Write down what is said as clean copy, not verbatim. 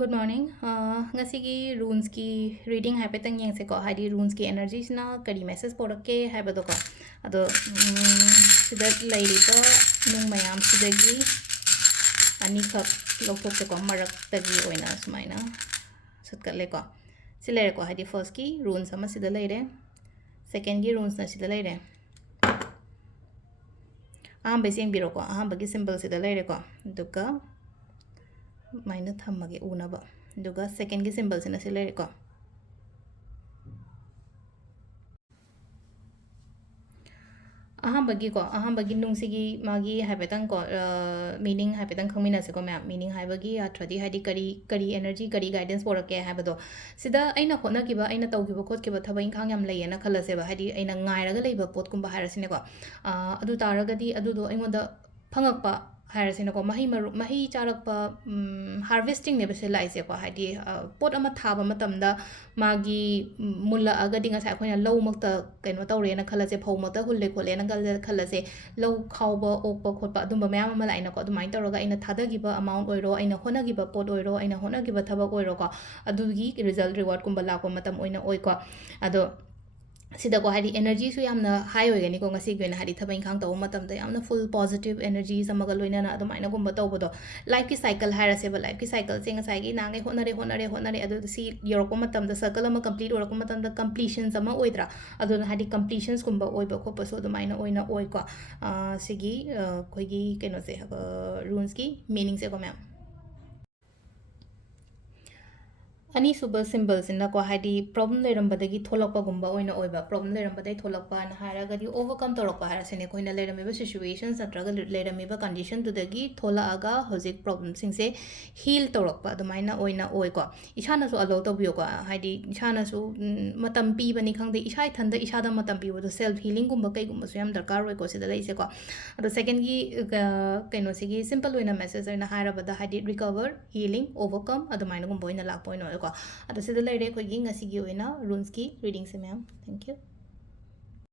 Good morning. Ngasigi runes ki reading haipetang yang se ko hadi runes ki energies na kari message porake haibado ko ado sida lairi ko nung mayam sidagi ani khak lokthok se ko marak tagi oina sumaina sutkale ko silere ko hadi first ki runes sama sida laire second ki runes na sida laire ahamba sing biro ko ahamba ki symbol sida laire ko duka माइना थम्मगे उनब दुगा second की symbol से नसे लेरे को अहमबगी नुंगसिगी मागी हाइबेतंग को meaning हाइबेतंग खमिना से को मैम मीनिंग हाइबगी अथ्रदी हाइदी करी एनर्जी करी गाइडेंस पोरके हाइबदो सिदा अइना होनगिबा अइना तौगिबा खोतगिबा थबा इंखांग याम लैयना खलसेबा हाइदी अइना गायरगा लैबा पोत कुंबा हाइरसिने को अदु तारगदी अदुदो अइंगोंदा फंगकपा हाइरसिने को मही चारकपा हार्वेस्टिंग ने बसे लाइसे को हाइदी पोत अमा थाबा मतमदा मागी मुल्ला अगदी ngasa अखोइना लौ मक्ता कैनो तौरेना खलसे फौ मक्ता हुल्ले खोलेना गल खलसे लौ खाउबा ओकपा खोटपा अदुम मयाम अमा लाइना को अदुमाइन तौरगा अइना थादगिबा अमाउंट ओइरो अइना होनगिबा पोत ओइरो अइना होनगिबा थबक ओइरो को अदुगी रिजल्ट रिवार्ड कुंबा लाको मतम ओइना ओइको अदो सिदा को हाइदी एनर्जी सु यामना हाई होगनी को ngasi गन हाइदी थबा इंखांग तौ मतम the यामना full positive energy Samga लोइना ना अदुमाइना गुंबा तौबदो लाइफ की साइकिल हाइरसेबा लाइफ की साइकिल से ngasi gi नांगे होनरे अदु सी योरको मतम द सर्कल अमा कंप्लीट ओरको मतम द कंप्लीशंस अमा ओइद्रा अदु हाइदी कंप्लीशंस गुंबा ओइबा खोपा सो अदुमाइना ओइना ओइको सिगी खोइगी केनो से रून्स की मीनिंग से को मैम अनि सुबह सिंबल सिना को हाइदी प्रॉब्लम लेरंबदगी थोलकपगुंबा ओइना ओइबा प्रॉब्लम लेरंबदai थोलकपा न हारागदी ओवरकम तोरकपा हारासेने कोइना लेरमिबा सिचुएशंस नत्रगा लेरमिबा कंडीशन तुदगी थोलागा होजिक प्रॉब्लम सिंगसे हील तोरकपा अदुमाइना ओइना ओइको इसानासु अलो तोबियोको हाइदी इसानासु मतम पीबनी खंगदे इसा इथंदा इसादा मतम पीबदो सेल्फ हीलिंग गुंबा कैगुंबसु याम दरकार रोइको सिदा लैसेको अदो सेकंड की कैनो सिगी सिंपल ओइना मेसेज ओइना हाराबदा हाइदी रिकवर हीलिंग ओवरकम अदुमाइना गुंबा ओइना लापो ओइना को अदो सिदा लैरे खोइगी ngasi gi oina runes की रीडिंग से मैम थैंक यू